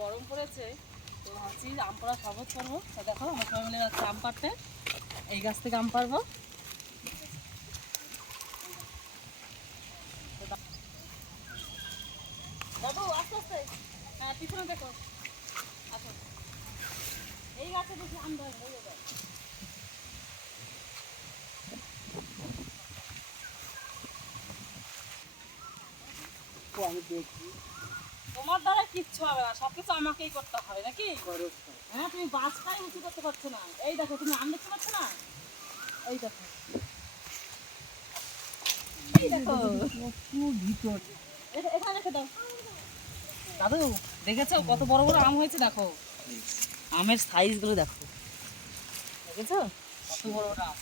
গরম পড়েছে, তো ভাবছি আম পাড়া শরবত করব। তো দেখো, আমার সবাই মিলে যাচ্ছে আম পাড়তে। এই গাছ থেকে আম পারব হ্যাঁ আমি দেখছি। তোমার দ্বারা কিচ্ছু হবে না সব কিছু আমাকেই করতে হবে, নাকি? হ্যাঁ তুমি বাসটাই উঁচু করতে পারছ না। এই দেখো, তুমি আম দেখতে পাচ্ছ না? এই দেখো। এই দেখো। ভিতর এখানে দাদু, দেখেছ কত বড় বড় আম হয়েছে, দেখো? আমের সাইজগুলো দেখো। দেখেছ? কত বড় বড় আম।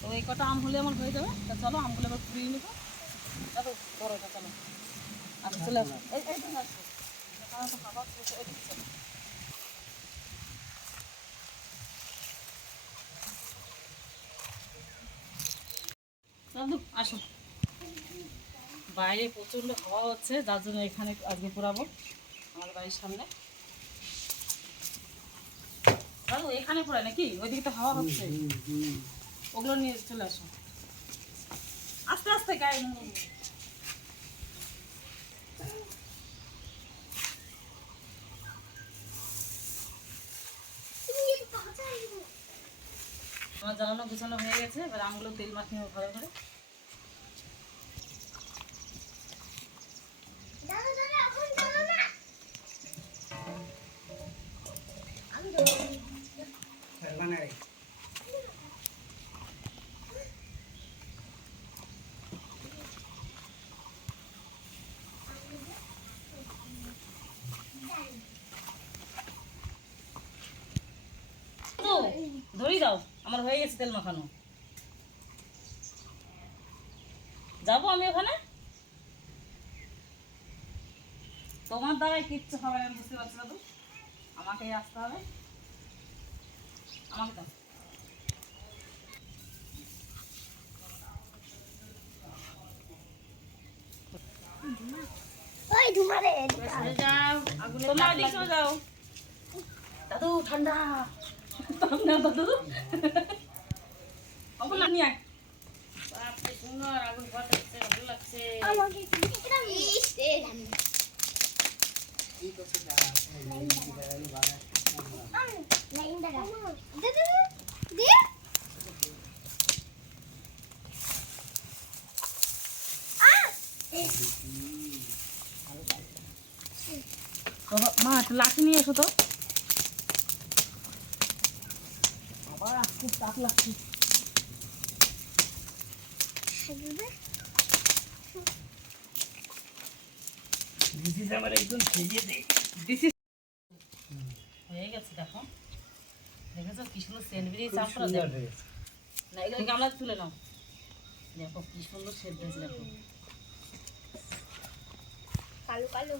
তো এই কটা আম হলে আমার হয়ে যাবে। তা চলো, আমগুলো এবার কুড়িয়ে নেব। দাদু, বড় এটা চলো আচ্ছা চলে আসো। বাইরে প্রচণ্ড হাওয়া হচ্ছে, যার জন্য এখানে আজকে পুরাবো আমার বাড়ির সামনে। দাদু, এখানে পুরাই নাকি? ওইদিকে তো হাওয়া হচ্ছে। ওগুলো নিয়ে চলে আসো। আস্তে আস্তে গায়ে জ্বালানো গুছানো হয়ে গেছে এবার আমগুলো তেল মাখিয়ে নেব ঘরে মানে ধরি দাও। আমার হয়ে গেছে তেল মাখানো। যাব আমি ওখানে? তোমার দ্বারাই কিচ্ছু হবে না বুঝতে পারছি দাদু? আমাকেই আসতে হবে। আমাকে দাও। তোমরা ওইদিকে যাও। দাদু ঠান্ডা। ঠান্ডা দাদু অপু নিয়ে আয় আমাকে ইস রে জানি লাইন দাঁড়া দে দে দে মা, একটা লাঠি নিয়ে এসো তো বাবা খুব তাপ লাগছে। হয়ে গেছে দেখো। দেখেছ কি সুন্দর সেন্ট বেরিয়েছে আমরা না এগুলো গামলা তুলে নাও। দেখো কি সুন্দর সেন্ট হয়েছে দেখো। কালো কালো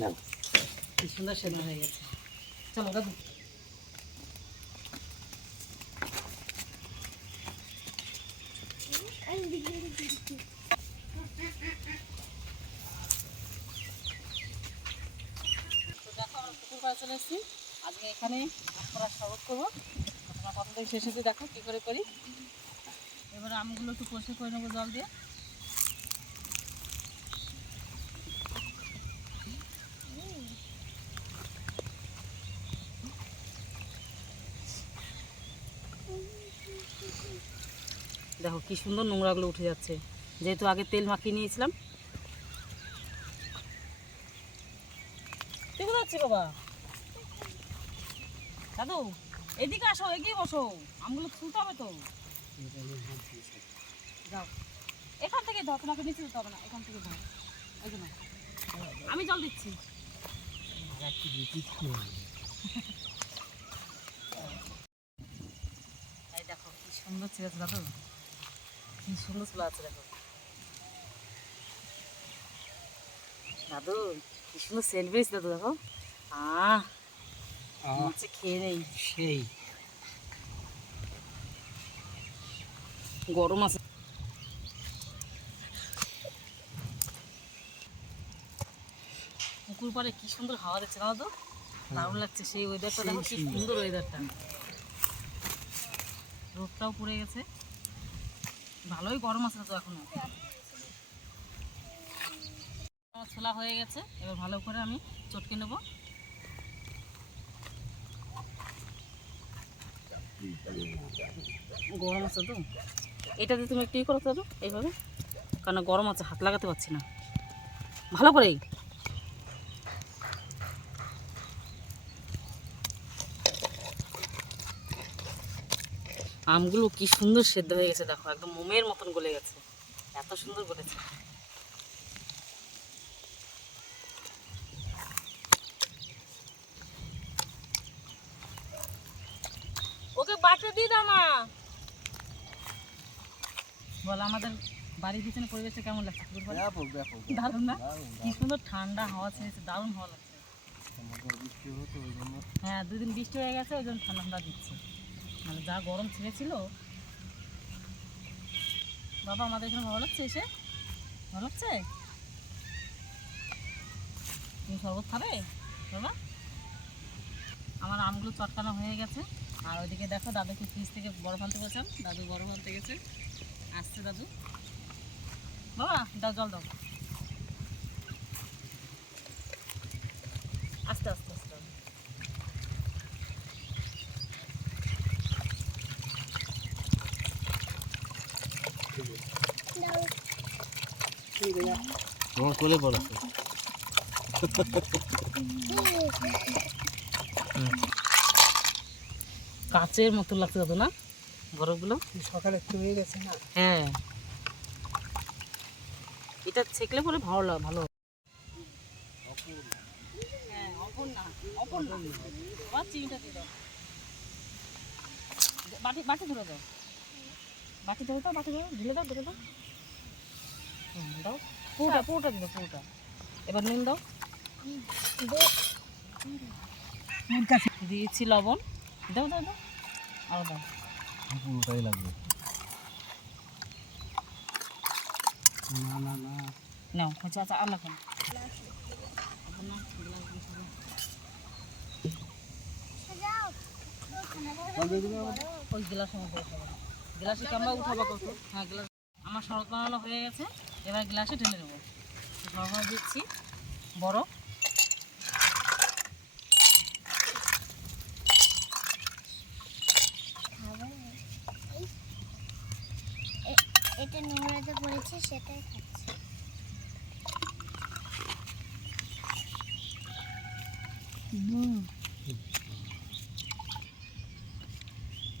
না। কি সুন্দর সেন্ট হয়ে গেছে। চলো, দাদু। চলে এসেছি। আজকে করব। থেকে দেখো কী করে করি। এবার আমগুলো একটু কষে করে নেব জল দিয়ে। দেখো, কি সুন্দর নোংরাগুলো উঠে যাচ্ছে। যেহেতু আগে তেল মাখিয়ে নিয়েছিলাম। তুই কোথায় বাবা। দাদু, এদিকে আসো, এগিয়ে বসো। আমগুলো তুলতে হবে তো। যাও। এখান থেকে দাও তোমাকে নিচে যেতে হবে না, এখান থেকে যে আমি জল দিচ্ছি। দেখো, কি সুন্দর ছিল দাদু। কি সুন্দর আছে দেখো দাদু কি সুন্দর বেরিয়েছে দাদু দেখো। আহ খেয়ে নেই। সেই। গরম আছে। পুকুর পাড়ে কি সুন্দর হাওয়া দিচ্ছে না তো? দারুণ লাগছে সেই ওয়েদারটা দেখো কি সুন্দর ওয়েদারটা রোদটাও পড়ে গেছে। ভালোই গরম আছে তো এখনও। আমার ছোলা হয়ে গেছে, এবার ভালো করে আমি চটকে নেব। গরম আছে তো। এটা দিয়ে তুমি একটু ই করো তো এইভাবে। কারণ গরম আছে, হাত লাগাতে পারছি না। ভালো করে আমগুলো কি সুন্দর সেদ্ধ হয়ে গেছে দেখো একদম মোমের মতন গলে গেছে। এত সুন্দর গলেছে। ওকে বাটা দিয়ে দাও মা। বল আমাদের বাড়ির পিছনে পরিবেশটা কেমন লাগছে? দারুণ না? কি সুন্দর ঠান্ডা হাওয়া ছেড়েছে দারুণ হাওয়া লাগছে। হ্যাঁ দুদিন বৃষ্টি হয়ে গেছে ওই জন্য ঠান্ডা ঠান্ডা দিচ্ছে। মানে যা গরম ছেড়েছিল। বাবা, আমাদের এখানে ভালো লাগছে এসে? ভালো লাগছে? তুমি শরবত খাবে? বাবা? আমার আমগুলো চটকানো হয়ে গেছে। আর ওইদিকে দেখো, দাদুকে ফ্রিজ থেকে বরফ আনতে বলছিলাম। দাদু বরফ আনতে গেছে। আসছে দাদু। বাবা, দাও জল দাও। আস্তে আস্তে আস্তে তোমার কোলে কাচের মতো লাগছে দাদু না? বরফগুলো? সকালে একটু হয়ে গেছে না? হ্যাঁ। এটা ছেকলে পরে ভালো লাগে ভালো। হ্যাঁ অপর্ণা অপর্ণা আবার চিনিটা দিয়ে দাও বাটি বাটি ধরে দাও। বাটি ধরে দাও বাটি ধরে ঢেলে দাও ঢেলে দাও। দাও পুরোটা পুরোটা দিও পুরোটা। এবার নুন দাও। দিয়েছি লবণ। দাও দাও দাও। আরও দাও। পুরোটাই লাগবে। না না না। নাও আচ্ছা আচ্ছা আর ওই গ্লাসে উঠাবো কত হ্যাঁ গ্লাস আমার শরবত বানানো হয়ে গেছে। এবার গ্লাসে ঢেলে নেব সরবরাহ দিচ্ছি বড়। এটা নোংরাতে পড়েছে সেটাই খাচ্ছি।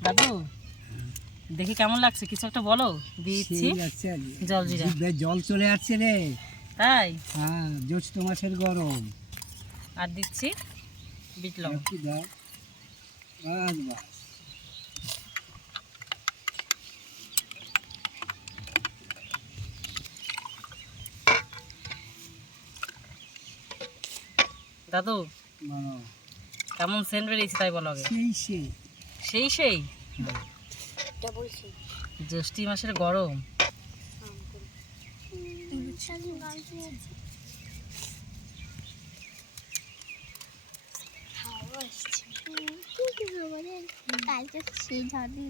দাদু দেখি কেমন লাগছে? কিছু একটা বলো? দিচ্ছি। জল জিরা। জল চলে আসছে রে। তাই? হ্যাঁ জ্যৈষ্ঠ মাসের গরম। আর দিচ্ছি বিট লবণ। দাদু কেমন সেন্ট বেরিয়েছে তাই বলো সেই সেই। সেই সেই? হ্যাঁ। বলছি মাসের গরম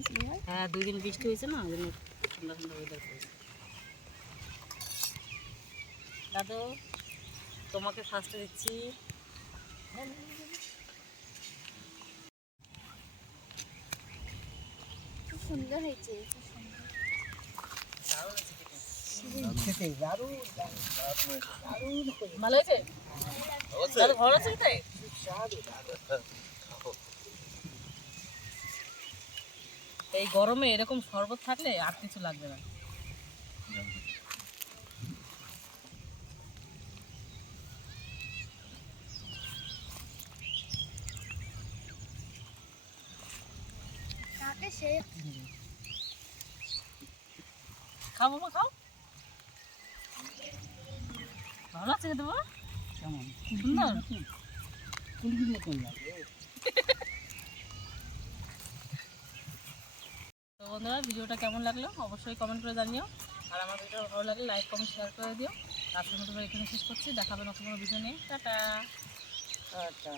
সেই। হ্যাঁ দিন বৃষ্টি হয়েছে না, ওই ঠান্ডা ঠান্ডা দাদু, তোমাকে ফার্স্টে দিচ্ছি সুন্দর হয়েছে ভালো ভালো আছে এই গরমে এরকম শরবত থাকলে আর কিছু লাগবে না। সে? খাও বাবা খাও। ভালো আছে খেতে বাবা? কেমন? সুন্দর। লাগে তো বন্ধুরা ভিডিওটা কেমন লাগল অবশ্যই কমেন্ট করে জানিও। আর আমার ভিডিও ভালো লাগলে লাইক কমেন্ট শেয়ার করে দিও। আজকের মতো এখানে শেষ করছি। দেখাবে নতুন কোনো ভিডিও নেই টাটা। আচ্ছা